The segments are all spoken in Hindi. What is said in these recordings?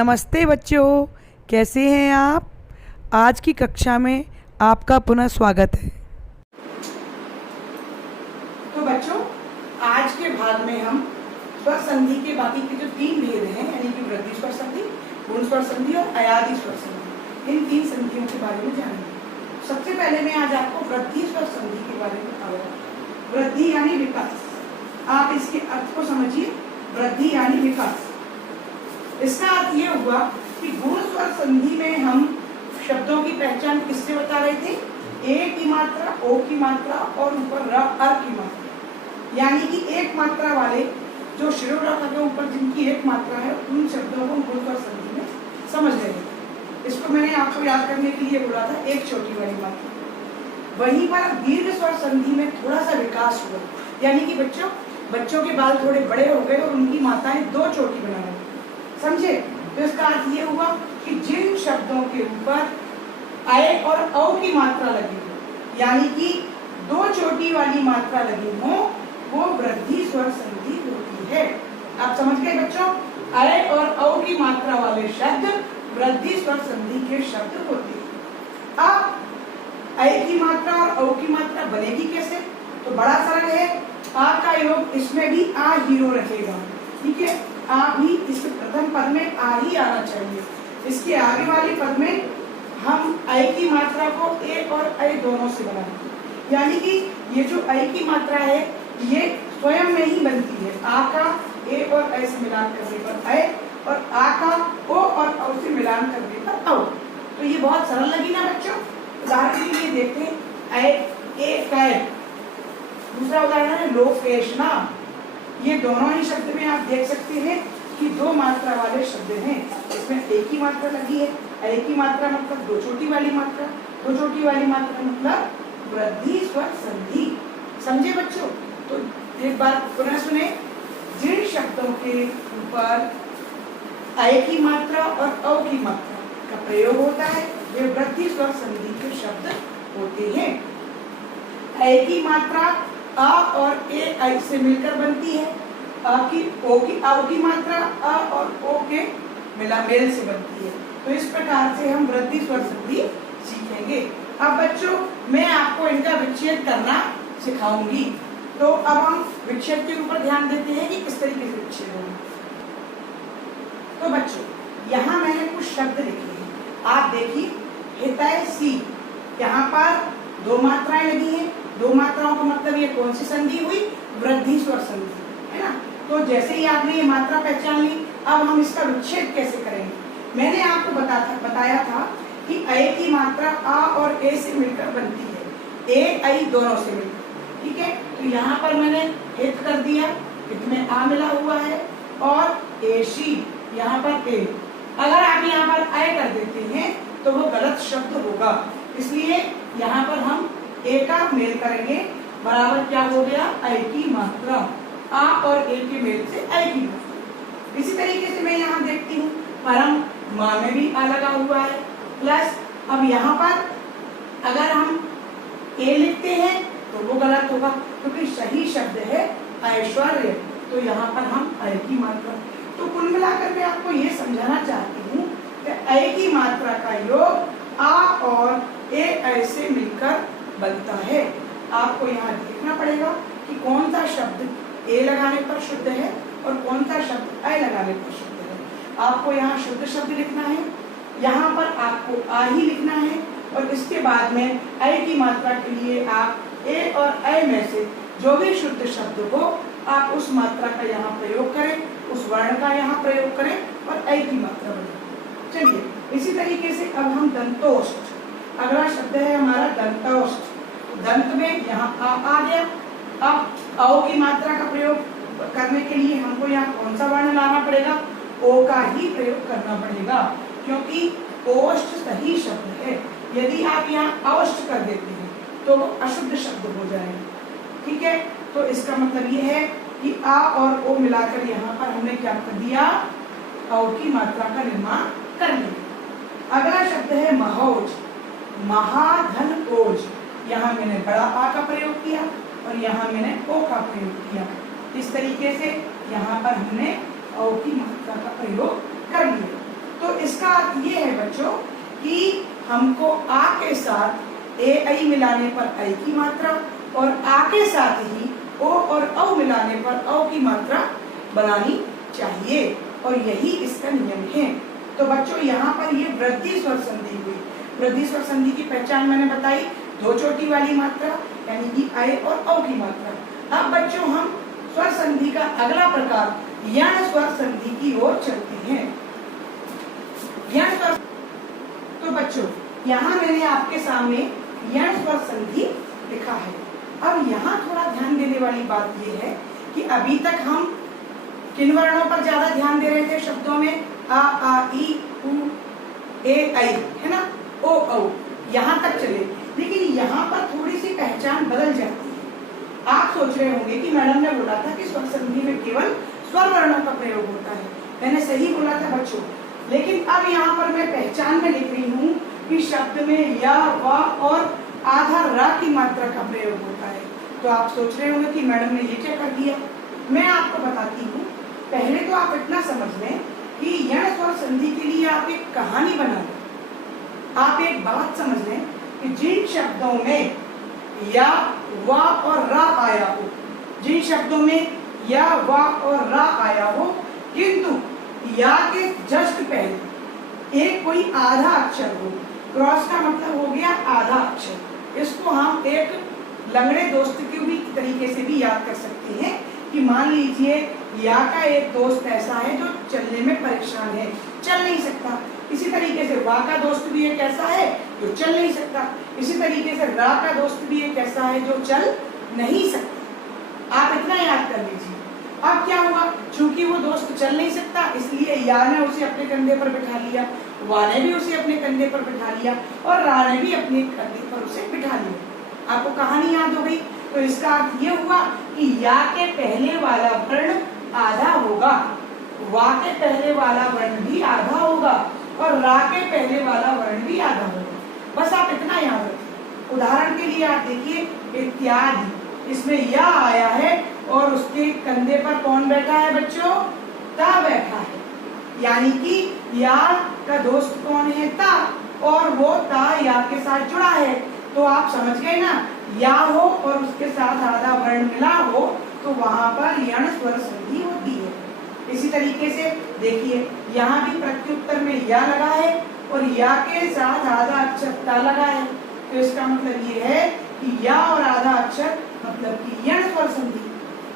नमस्ते बच्चों, कैसे हैं आप। आज की कक्षा में आपका पुनः स्वागत है। तो बच्चों, आज के भाग में हम स्वर संधि के बाकी के जो 3 भेद हैं, यानी कि वृद्धि स्वर संधि, गुण स्वर संधि और अयादि स्वर संधि, इन 3 संधियों के बारे में जानेंगे। सबसे पहले मैं आज आपको वृद्धि स्वर संधि के बारे में बताऊंगा। वृद्धि यानी विकास, आप इसके अर्थ को समझिए। वृद्धि यानी विकास, इसका अर्थ ये हुआ कि गुण स्वर संधि में हम शब्दों की पहचान किससे बता रहे थे? ए की मात्रा, ओ की मात्रा और ऊपर र, अर की मात्रा, यानी कि एक मात्रा वाले जो शिरोरेखा के ऊपर जिनकी एक मात्रा है, उन शब्दों को गुण स्वर संधि में समझ रहे थे। इसको मैंने आपको याद करने के लिए बोला था, एक छोटी वाली मात्रा। वहीं पर दीर्घ स्वर संधि में थोड़ा सा विकास हुआ, यानी कि बच्चों के बाल थोड़े बड़े हो गए और उनकी माताएं 2 चोटी बना रही, समझे। तो इसका अर्थ ये हुआ कि जिन शब्दों के ऊपर अय और औ की मात्रा लगी हो, यानी कि 2 चोटी वाली मात्रा लगी हो, वो वृद्धि स्वर संधि होती है। आप समझ गए बच्चों? अय और औ की मात्रा वाले शब्द वृद्धि स्वर संधि के शब्द होते हैं। अब अय की मात्रा और औ की मात्रा बनेगी कैसे? तो बड़ा सरल है, आ का योग इसमें भी आ हीरो रहेगा, ठीक है। आ भी इस प्रथम पद में आ ही आना चाहिए। इसके आगे वाले पद में हम अय की मात्रा को ए और अय दोनों से बनाएंगे, यानी कि ये जो अय की मात्रा है ये स्वयं में ही बनती है। आ का ए और अय से मिलान करने पर अय और आ का ओ और औ से मिलान करने पर औ। तो ये बहुत सरल लगी ना बच्चों। उदाहरण के लिए देखते हैं, अय ए कै। दूसरा उदाहरण है लोकेशना। ये दोनों ही शब्द में आप देख सकते हैं कि 2 मात्रा वाले शब्द हैं। इसमें एक ही मात्रा लगी है। एक ही मात्रा मतलब 2 चोटी वाली मात्रा, 2 चोटी वाली मात्रा मतलब वृद्धि स्वर संधि, समझे बच्चों। तो एक बार पुनः सुने, जिन शब्दों के ऊपर अय की मात्रा और औ की मात्रा का प्रयोग होता है वे वृद्धि स्वर संधि के शब्द होते हैं। अय की मात्रा आ और ए ऐ से मिलकर बनती है। आ की ओ की मात्रा आ और ओ के मेल से बनती है। तो इस प्रकार से हम वृद्धि स्वर संधि सीखेंगे। अब बच्चों, मैं आपको इनका विच्छेद करना सिखाऊंगी। तो अब हम विच्छेद के ऊपर ध्यान देते हैं कि किस तरीके से विच्छेद होगा। तो बच्चों, यहाँ मैंने कुछ शब्द लिखे हैं, आप देखिए। हितैषी, यहाँ पर 2 मात्राएं लगी हैं। 2 मात्राओं का मतलब ये कौन सी संधि हुई? वृद्धि स्वर संधि, है ना। तो जैसे ही आपने ये मात्रा पहचान ली, अब हम इसका विच्छेद कैसे करेंगे? मैंने आपको बताया था कि अय की मात्रा आ और ए से मिलकर बनती है, ए ऐ दोनों से मिलकर, ठीक है। तो यहाँ पर मैंने हित कर दिया, हित में आ मिला हुआ है, और एशी यहाँ पर ए। अगर आप यहाँ पर अय कर देते हैं तो वो गलत शब्द होगा, इसलिए यहाँ पर हम ए का मेल करेंगे, बराबर क्या हो गया? अय की मात्रा। आ और ए के मेल से अय की मात्रा। इसी तरीके से मैं यहाँ देखती हूँ, परम, माँ में भी आ लगा हुआ है, प्लस अब यहाँ पर अगर हम ए लिखते हैं तो वो गलत होगा, क्योंकि सही शब्द है ऐश्वर्य। तो यहाँ पर हम अय की मात्रा। तो कुल मिलाकर मैं आपको ये समझाना चाहती हूँ कि अय की मात्रा का योग आ और ए ऐ से मिलकर बनता है। आपको यहाँ देखना पड़ेगा कि कौन सा शब्द ए लगाने पर शुद्ध है और कौन सा शब्द अय लगाने पर शुद्ध है। आपको यहाँ शुद्ध शब्द लिखना है, यहाँ पर आपको आ ही लिखना है, और इसके बाद में अय की मात्रा के लिए आप ए और अय में से जो भी शुद्ध शब्द हो आप उस मात्रा का यहाँ प्रयोग करें, उस वर्ण का यहाँ प्रयोग करें और अय की मात्रा बनाएं। चलिए, इसी तरीके से अब हम दंतोष्ठ, अगला शब्द है हमारा दंतोष्ठ। दंत में यहाँ आ गया। अब औ की मात्रा का प्रयोग करने के लिए हमको यहाँ कौन सा वर्ण लाना पड़ेगा? ओ का ही प्रयोग करना पड़ेगा, क्योंकि ओष्ठ सही शब्द है। यदि आप यहाँ औष्ठ कर देते हैं तो वो अशुद्ध शब्द हो जाएगा, ठीक है। तो इसका मतलब ये है कि आ और ओ मिलाकर यहाँ पर हमने क्या कर दिया? औ की मात्रा का निर्माण कर लिया। अगला शब्द है महोज, महाधन ओज। यहाँ मैंने बड़ा आ का प्रयोग किया और यहाँ मैंने ओ का प्रयोग किया। इस तरीके से यहाँ पर हमने औ की मात्रा का प्रयोग कर लिया। तो इसका अर्थ ये है बच्चों कि हमको आ के साथ ए आई मिलाने पर आई की मात्रा और आ के साथ ही ओ और औ मिलाने पर औ की मात्रा बनानी चाहिए, और यही इसका नियम है। तो बच्चों यहाँ पर ये वृद्धि स्वर संधि हुई। वृद्धि स्वर संधि की पहचान मैंने बताई, दो चोटी वाली मात्रा यानी कि आई और औ की मात्रा। अब बच्चों हम स्वर संधि का अगला प्रकार यण स्वर संधि की ओर चलते हैं। यण स्वर, तो बच्चों यहाँ मैंने आपके सामने यण स्वर संधि लिखा है। अब यहाँ थोड़ा ध्यान देने वाली बात यह है कि अभी तक हम किन वर्णों पर ज्यादा ध्यान दे रहे थे शब्दों में, आ ई उ ए आई, है ना, ओ औ, यहाँ तक चले। लेकिन यहाँ पर थोड़ी सी पहचान बदल जाती है। आप सोच रहे होंगे कि मैडम ने बोला था कि स्वर संधि में केवल स्वर वर्णों का प्रयोग होता है। मैंने सही बोला था बच्चों, लेकिन अब यहाँ पर मैं पहचान में लिख रही हूँ कि शब्द में या, वा और आधा रा की मात्रा का प्रयोग होता है। तो आप सोच रहे होंगे कि मैडम ने ये क्या कर दिया। मैं आपको बताती हूँ। पहले तो आप इतना समझ लें कि यण स्वर संधि के लिए आप एक कहानी बना लें। आप एक बात समझ लें कि जिन शब्दों में या, वा और रा आया हो, जिन शब्दों में या, वा और रा आया हो, किंतु या के जस्ट पहले एक कोई आधा अक्षर हो, क्रॉस का मतलब हो गया आधा अक्षर। इसको हम एक लंगड़े दोस्त के भी तरीके से भी याद कर सकते हैं कि मान लीजिए या का एक दोस्त ऐसा है जो चलने में परेशान है, चल नहीं सकता। इसी तरीके से वा का दोस्त भी एक ऐसा है जो चल नहीं सकता। इसी तरीके से रा का दोस्त भी एक ऐसा है जो चल नहीं सकता। आप इतना याद कर लीजिए। अब क्या हुआ, चूंकि वो दोस्त चल नहीं सकता इसलिए या ने उसे अपने कंधे पर बिठा लिया, वा ने भी उसे अपने कंधे पर बिठा लिया और रा ने भी अपने कंधे पर उसे बिठा लिया। आपको कहानी याद हो गई। तो इसका अर्थ ये हुआ कि या के पहले वाला वर्ण आधा होगा, वा के पहले वाला वर्ण भी आधा होगा और रा के पहले वाला वर्ण भी आधा होगा। बस आप इतना याद रखिए। उदाहरण के लिए आप देखिए इत्यादि, इसमें या आया है और उसके कंधे पर कौन बैठा है बच्चों, ता बैठा है। यानी कि या का दोस्त कौन है, ता, और वो ता या के साथ जुड़ा है। तो आप समझ गए ना, या हो और उसके साथ आधा वर्ण मिला हो तो वहां पर यण स्वर संधि होती है। इसी तरीके से देखिए यहाँ भी प्रत्युत्तर में या लगा है और या के साथ आधा अक्षर ता लगा है। तो इसका मतलब ये है कि या और आधा अक्षर मतलब कि यण स्वर संधि।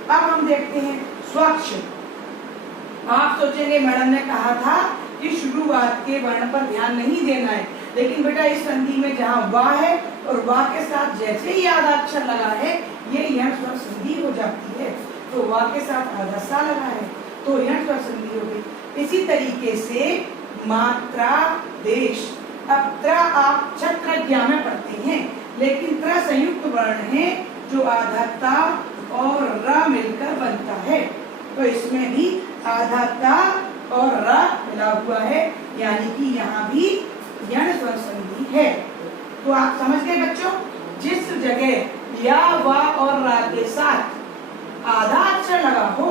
अब हम देखते हैं स्वाक्षर। आप सोचेंगे मैडम ने कहा था कि शुरुआत के वर्ण पर ध्यान नहीं देना है, लेकिन बेटा इस संधि में जहाँ वा है और वा के साथ जैसे ही आधा अक्षर लगा है ये यण स्वर संधि हो जाती है। तो वा के साथ आधा सा लगा है तो यण स्वर संधि हो गई। इसी तरीके से मात्रा देश। अब त्र आप छत्रज्ञा में पढ़ते हैं, लेकिन त्र संयुक्त वर्ण है जो आधा ता और र मिलकर बनता है। तो इसमें भी आधा ता और र मिला हुआ है, यानी कि यहाँ भी यण स्वर संधि है। तो आप समझ गए बच्चों, जिस जगह या, वा और रा के साथ आधा अक्षर लगा हो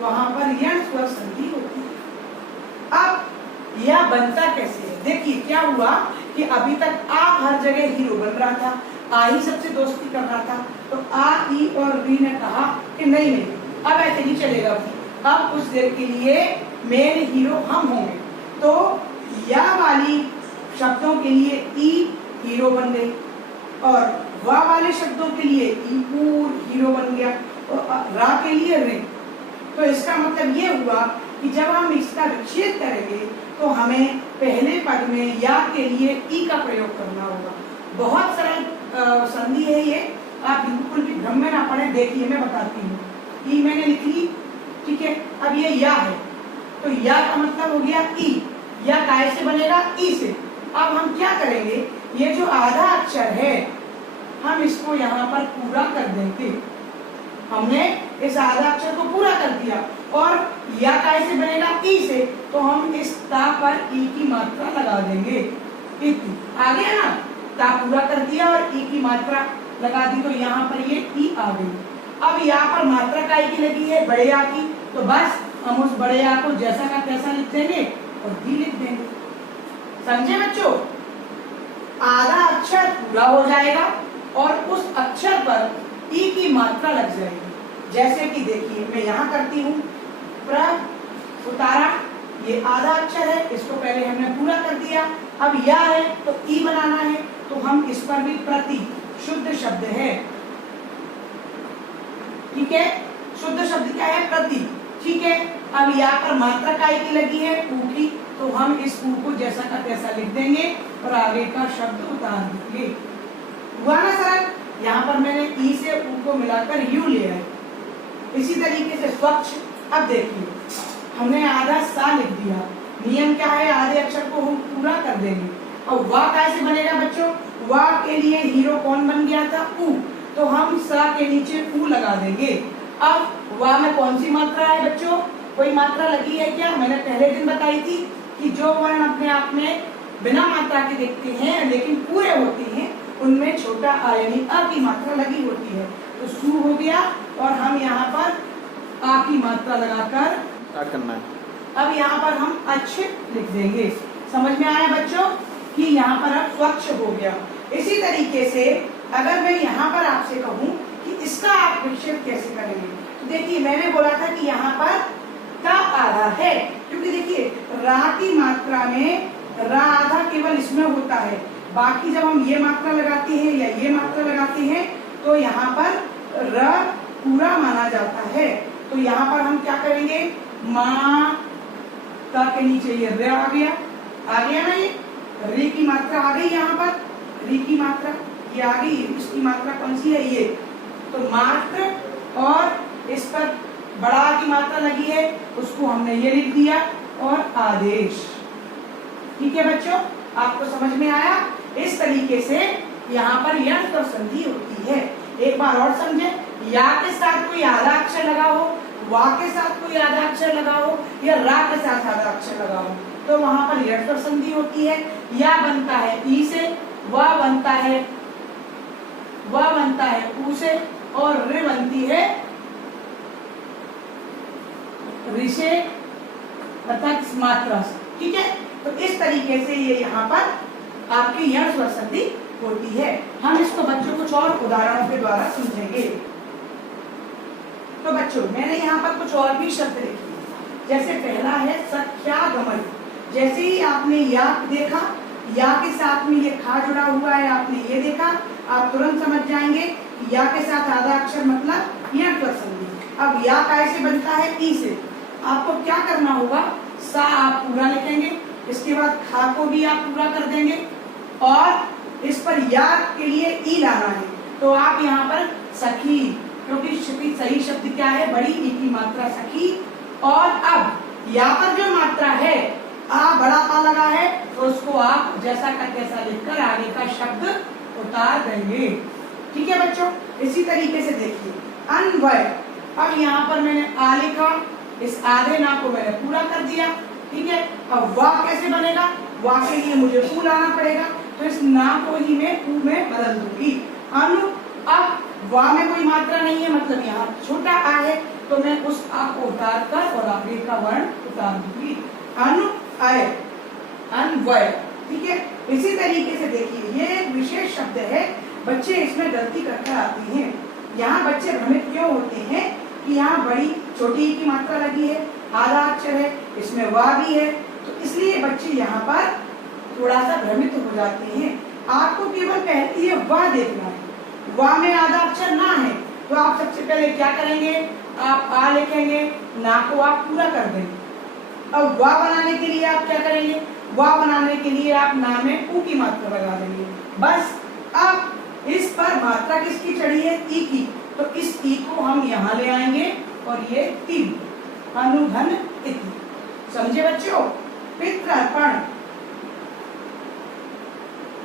वहां पर यण स्वर संधि होती है। अब यह बनता कैसे है, देखिए क्या हुआ कि अभी तक आ हर जगह हीरो बन रहा था, आ ही सबसे दोस्ती कर रहा था। तो आ, ई और री ने कहा कि नहीं अब ऐसे नहीं चलेगा, अब कुछ देर के लिए मेन हीरो हम होंगे। तो या वाली शब्दों के लिए ई हीरो बन गई और वा वाले शब्दों के लिए ई पूर हीरो बन गया और रा के लिए रे। तो इसका मतलब ये हुआ कि जब हम इसका विच्छेद करेंगे तो हमें पहले पद में या के लिए ई का प्रयोग करना होगा। बहुत सरल संधि है ये, आप बिल्कुल भी भ्रम में ना पड़े। देखिए मैं बताती हूँ, ई मैंने लिख ली, ठीक है। अब ये या है तो या का मतलब हो गया ई, या काय से बनेगा, ई से। अब हम क्या करेंगे, ये जो आधा अक्षर है हम इसको यहाँ पर पूरा कर देंगे। हमने इस आधा अक्षर को पूरा कर दिया और या काय से बनेगा, ई से। तो हम इस ता पर ई की मात्रा लगा देंगे। आ गया ना, ता पूरा कर दिया और ई की मात्रा लगा दी, तो यहाँ पर ये ई आ गई। अब यहाँ पर मात्रा काय की लगी है, बड़े आ की, तो बस हम उस बड़े आ को जैसा का तैसा लिख देंगे और दी लिख देंगे। समझे बच्चों? आधा अक्षर पूरा हो जाएगा और उस अक्षर पर ई की मात्रा लग जाएगी। जैसे कि देखिए मैं यहाँ करती हूँ प्र उतारा, ये आधा अक्षर है, इसको पहले हमने पूरा कर दिया। अब या है तो ई बनाना है, तो हम इस पर भी प्रति शुद्ध शब्द है, ठीक है। शुद्ध शब्द क्या है? प्रति, ठीक है। अब या पर मात्रा काय की लगी है? ऊ की, तो हम इस ऊ को जैसा का तैसा लिख देंगे और आगे का शब्द उतार देंगे। हुआ ना सरल? यहाँ पर मैंने ई से ऊ को मिलाकर यू लिया है। इसी तरीके से स्वच्छ, अब देखिए हमने आधा सा लिख दिया। नियम क्या है? आधे अक्षर को हम पूरा कर देंगे। और वाह कैसे बनेगा बच्चों? वाह के लिए हीरो कौन बन गया था? ऊ, तो हम सा के नीचे ऊ लगा देंगे। अब वाह में कौन सी मात्रा है बच्चों? कोई मात्रा लगी है क्या? मैंने पहले दिन बताई थी कि जो वर्ण अपने आप में बिना मात्रा के दिखते हैं लेकिन पूरे होते हैं, उनमें छोटा आ यानी अ की मात्रा लगी होती है। तो सु हो गया और हम यहाँ पर आ की मात्रा लगाकर क्या करना है? अब यहाँ पर हम अच्छे लिख देंगे। समझ में आया बच्चों कि यहाँ पर अब स्वच्छ हो गया। इसी तरीके से अगर मैं यहाँ पर आपसे कहूँ कि इसका आप विक्षेप कैसे करेंगे, तो देखिए मैंने बोला था कि यहाँ पर का आधा है, क्योंकि देखिए रा की मात्रा में रा आधा केवल इसमें होता है, बाकी जब हम ये मात्रा लगाते हैं या ये मात्रा लगाते हैं तो यहाँ पर र पूरा माना जाता है। तो यहाँ पर हम क्या करेंगे? माँ का के नीचे ये रे आ गया ना, ये री की मात्रा आ गई। यहाँ पर री की मात्रा ये आ गई, इसकी मात्रा कौन सी है? ये। तो मात्र और इस पर बड़ा की मात्रा लगी है, उसको हमने ये लिख दिया और आदेश। ठीक है बच्चों, आपको समझ में आया? इस तरीके से यहाँ पर यंत्र और संधि होती है। एक बार और समझे, या के साथ कोई आधा अक्षर लगा हो, वा के साथ कोई आधा अक्षर लगा हो या रा के साथ आधा अक्षर लगा हो, तो वहां पर यंत्र और संधि होती है। या बनता है ई से, वा बनता है ऊ से और रे बनती है ऋ से अर्थात मात्रा से। ठीक है, तो इस तरीके से ये यहाँ पर आपकी यण स्वर संधि होती है। हम इसको बच्चों कुछ और उदाहरणों के द्वारा समझेंगे। तो बच्चों मैंने यहाँ पर कुछ और भी शब्द लिखे, जैसे पहला है सख्यागमन। जैसे ही आपने या देखा, या के साथ में ये खा जुड़ा हुआ है, आपने ये देखा, आप तुरंत समझ जाएंगे या के साथ आधा अक्षर मतलब यण स्वर संधि। अब या कैसे बनता है? ई से। आपको क्या करना होगा? सा आप पूरा लिखेंगे, इसके बाद खा को भी आप पूरा कर देंगे और इस पर या के लिए ई लाना है। तो आप यहाँ पर सखी, क्योंकि सही शब्द क्या है? बड़ी ई की मात्रा सखी। और अब या पर जो मात्रा है आ बड़ा आ लगा है, तो उसको आप जैसा का तैसा लिखकर आगे का शब्द उतार देंगे। ठीक है बच्चों, इसी तरीके से देखिए अन्वय। अब यहाँ पर मैंने आ लिखा, इस आधे ना को मैंने पूरा कर दिया। ठीक है, अब वाह कैसे बनेगा? वाह के लिए मुझे ऊ लाना पड़ेगा, तो इस ना को ही मैं ऊ में बदल दूंगी। अनु, अब वाह में कोई मात्रा नहीं है, मतलब यहाँ छोटा आ है, तो मैं उस आ को उतार कर और आगे का वर्ण उतार दूंगी। अनु आय, अन्वय। ठीक है, इसी तरीके से देखिए ये एक विशेष शब्द है, बच्चे इसमें गलती करकर आते हैं। यहाँ बच्चे भ्रमित क्यों होते हैं कि यहाँ बड़ी छोटी की मात्रा लगी है, आधा अक्षर है, इसमें वाह भी है, तो इसलिए बच्चे यहाँ पर थोड़ा सा भ्रमित हो जाते हैं। आपको केवल पहले ये वाह देखना है, वाह में आधा अक्षर ना है, तो आप सबसे पहले क्या करेंगे? आप आ लिखेंगे, ना को आप पूरा कर देंगे। अब वाह बनाने के लिए आप क्या करेंगे? वाह बनाने के लिए आप ना में ऊ की मात्रा लगा देंगे, बस। अब इस पर मात्रा किसकी चढ़ी है? ई की, तो इस ई को हम यहाँ ले आएंगे और ये तीन अनुधन इति। समझे बच्चों? पितृर्पण,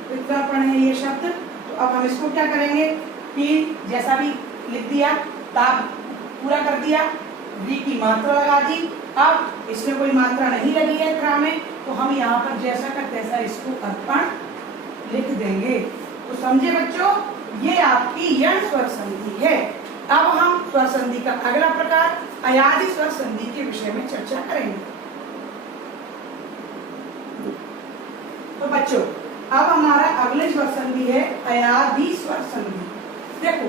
पितृर्पण है ये शब्द। तो अब हम इसको क्या करेंगे? पी जैसा भी लिख दिया, ताप पूरा कर दिया, वी की मात्रा लगा दी। अब इसमें कोई मात्रा नहीं लगी है त्रा में, तो हम यहाँ पर जैसा का तैसा इसको अर्पण लिख देंगे। तो समझे बच्चों, ये आपकी यण स्वर संधि है। अब हम स्वर संधि का अगला प्रकार अयादि स्वर संधि के विषय में चर्चा करेंगे। तो बच्चों अब हमारा अगले स्वर संधि है अयादि स्वर संधि। देखो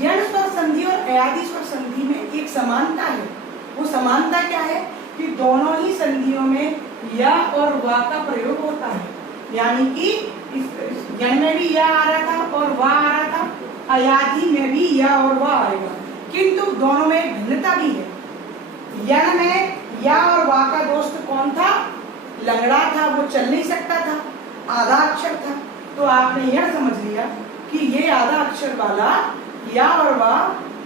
यण स्वर संधि और अयादि स्वर संधि में एक समानता है। वो समानता क्या है कि दोनों ही संधियों में या और वा का प्रयोग होता है, यानी कि यण में भी या आ रहा था और वा आ रहा था, अयादि में भी या और वा आएगा, किंतु दोनों में एक भिन्नता भी है। यण में या और वा का दोस्त कौन था? लंगड़ा था, वो चल नहीं सकता था, आधा अक्षर था। तो आपने यह समझ लिया कि ये आधा अक्षर वाला या और वा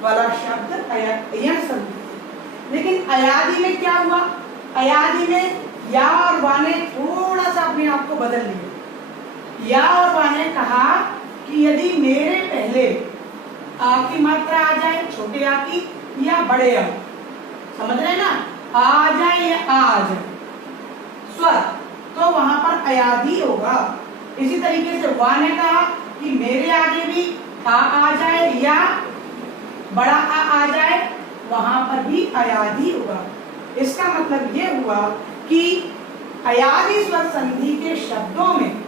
वाला शब्द यण संधि है। लेकिन अयादि में क्या हुआ? अयादि में या और वा ने थोड़ा सा अपने आप को बदल लिया। या और वा ने कहा कि यदि मेरे पहले आ की मात्रा आ जाए, छोटे आ की या बड़े आ, समझ रहे ना, आ जाए या आ जाए स्वर, तो वहां पर अयादि होगा। इसी तरीके से वा ने कहा कि मेरे आगे भी आ जाए या बड़ा आ जाए, वहां पर भी अयादि होगा। इसका मतलब ये हुआ कि अयादि स्वर संधि के शब्दों में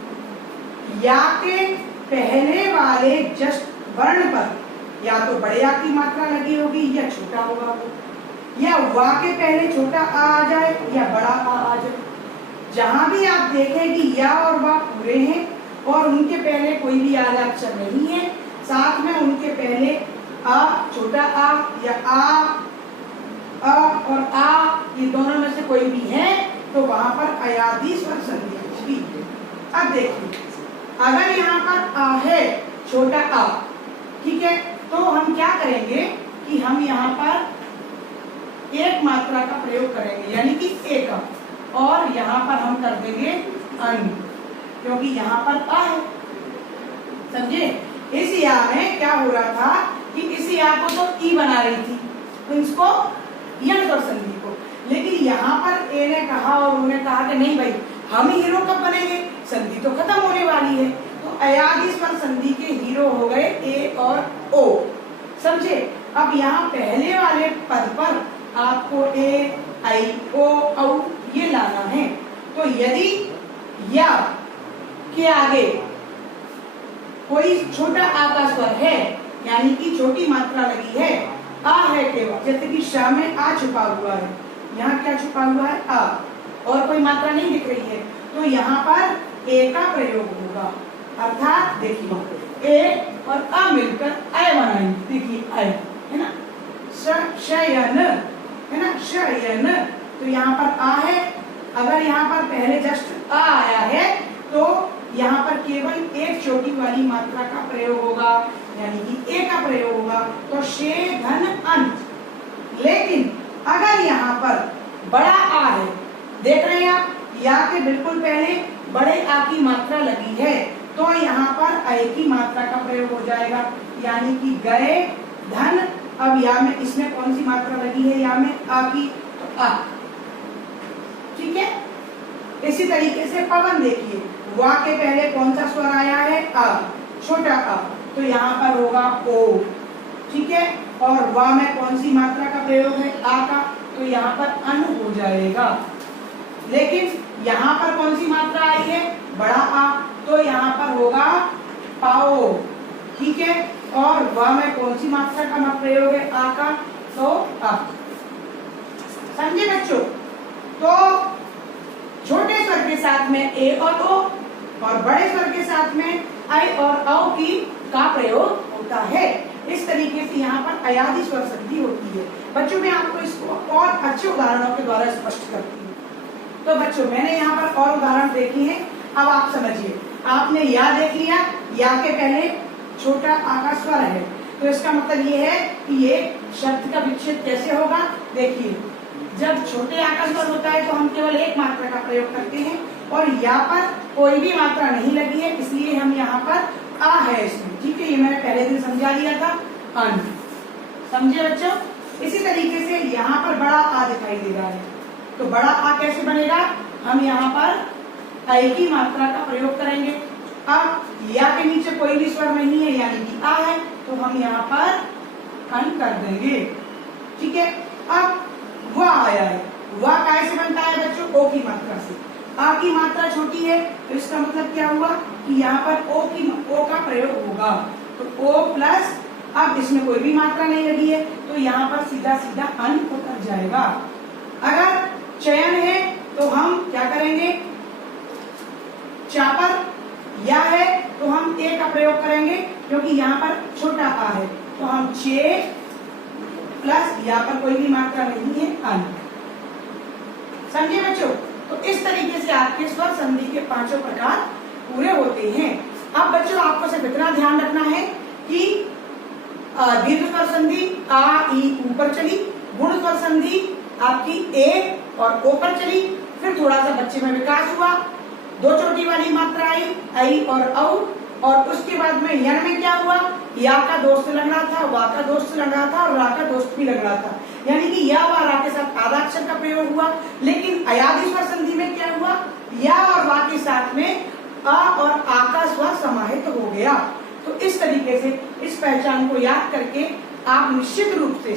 या के पहले वाले जस्ट वर्ण पर या तो बड़े आ की मात्रा लगी होगी या छोटा होगा वो, या वा के पहले छोटा आ जाए या बड़ा आ जाए। जहां भी आप देखें कि या और वा पूरे हैं और उनके पहले कोई भी आधा अक्षर नहीं है, साथ में उनके पहले आ, छोटा आ या आ और आ, ये दोनों में से कोई भी है, तो वहां पर अयादि स्वर संधि है। अब देखिए, अगर यहाँ पर आ है छोटा आ, ठीक है, तो हम क्या करेंगे कि हम यहाँ पर एक मात्रा का प्रयोग करेंगे, यानी कि एक, और यहाँ पर हम कर देंगे अन, क्योंकि यहाँ पर आ है, समझे। इस या में क्या हो रहा था कि इस या को तो ई बना रही थी, तो इसको यण स्वर संधि को, लेकिन यहाँ पर ए ने कहा और उन्होंने कहा कि नहीं भाई, हम ही हीरो कब बनेंगे, संधि तो खत्म होने वाली है। तो अयादि स्वर संधि के हीरो हो गए ए और ओ, समझे। अब यहाँ पहले वाले पद पर आपको ए, आई, ओ, औ ये लाना है। तो यदि या के आगे कोई छोटा आ का स्वर है, यानी कि छोटी मात्रा लगी है, आ है केवल, जैसे कि शा में आ छुपा हुआ है, यहाँ क्या छुपा हुआ है? आ, और कोई मात्रा नहीं दिख रही है, तो यहाँ पर ए का प्रयोग होगा। अर्थात देखिए ए और आ मिलकर आय बनाएंगे, देखिए आय है ना, शयन है ना, शयन। तो यहाँ पर आ है, अगर यहाँ पर पहले जस्ट आ आया है तो यहाँ पर केवल एक छोटी वाली मात्रा का प्रयोग होगा, यानी कि ए का प्रयोग होगा, तो शे धन अंत। लेकिन अगर यहाँ पर बड़ा आ है, देख रहे हैं आप, या के बिल्कुल पहले बड़े आ की मात्रा लगी है, तो यहाँ पर अय की मात्रा का प्रयोग हो जाएगा, यानी कि गए धन। अब या में इसमें कौन सी मात्रा लगी है? या में आ की, तो आ, ठीक है। इसी तरीके से पवन देखिए, वा के पहले कौन सा स्वर आया है? आ, छोटा आ, तो यहाँ पर होगा ओ, ठीक है। और वा में कौन सी मात्रा का प्रयोग है? आ का, तो यहाँ पर अन हो जाएगा। लेकिन यहाँ पर कौन सी मात्रा आई है? बड़ा आ, तो यहाँ पर होगा पाओ, ठीक है। और वा में कौन सी मात्रा का प्रयोग है? आ का, तो आ। समझे बच्चों? तो छोटे स्वर के साथ में ए और ओ, और बड़े स्वर के साथ में आई और औ की का प्रयोग होता है। इस तरीके से यहाँ पर अयादि स्वर संधि होती है। बच्चों मैं आपको इसको और अच्छे उदाहरणों के द्वारा स्पष्ट करती हूँ। तो बच्चों मैंने यहाँ पर और उदाहरण देखे हैं, अब आप समझिए। आपने या देख लिया, या के पहले छोटा आ का स्वर है, तो इसका मतलब ये है कि ये शब्द का विच्छेद कैसे होगा। देखिए, जब छोटे आ का स्वर होता है तो हम केवल एक मात्रा का प्रयोग करते हैं, और या पर कोई भी मात्रा नहीं लगी है, इसलिए हम यहाँ पर आ है इसमें, ठीक है। ये मैंने पहले दिन समझा दिया था, अन। समझे बच्चों? इसी तरीके से यहाँ पर बड़ा आ दिखाई दे रहा है, तो बड़ा आ कैसे बनेगा? हम यहाँ पर आई की मात्रा का प्रयोग करेंगे। अब या के नीचे कोई भी स्वर नहीं है, यानी कि आ है, तो हम यहाँ पर अन कर देंगे, ठीक है। अब वह आया है, वह कैसे बनता है बच्चों? ओ की मात्रा से। आ की मात्रा छोटी है, तो इसका मतलब क्या हुआ कि यहाँ पर ओ का प्रयोग होगा। तो ओ प्लस, अब इसमें कोई भी मात्रा नहीं लगी है, तो यहाँ पर सीधा सीधा अन उतर जाएगा। अगर चयन है तो हम क्या करेंगे, चापर या है तो हम ए का प्रयोग करेंगे, क्योंकि यहाँ पर छोटा आ है, तो हम चे प्लस यहाँ पर कोई भी मात्रा नहीं है, अन। समझे बच्चों? तो इस तरीके से आपके स्वर संधि के पांचों प्रकार पूरे होते हैं। अब बच्चों आपको सिर्फ इतना ध्यान रखना है कि दीर्घ स्वर संधि आ ई ऊपर चली, गुण स्वर संधि आपकी ए और ओ पर चली, फिर थोड़ा सा बच्चे में विकास हुआ, दो चोटी वाली मात्रा आई, आई और औ, और उसके बाद में यन में क्या हुआ, या का दोस्त लग रहा था, वा का दोस्त लग रहा था और रा का दोस्त भी लग रहा था, यानी कि या वा रा के साथ आधा अक्षर का प्रयोग हुआ। लेकिन अयादी स्वर संधि में क्या हुआ, या और वा के साथ में अ और आ का स्वर समाहित हो गया। तो इस तरीके से इस पहचान को याद करके आप निश्चित रूप से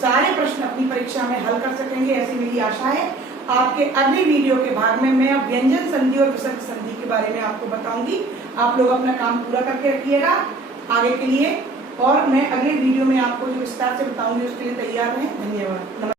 सारे प्रश्न अपनी परीक्षा में हल कर सकेंगे, ऐसी मेरी आशा है। आपके अगले वीडियो के भाग में मैं व्यंजन संधि और विसर्ग संधि के बारे में आपको बताऊंगी। आप लोग अपना काम पूरा करके रखिएगा आगे के लिए, और मैं अगले वीडियो में आपको जो विस्तार से बताऊंगी उसके लिए तैयार रहें। धन्यवाद।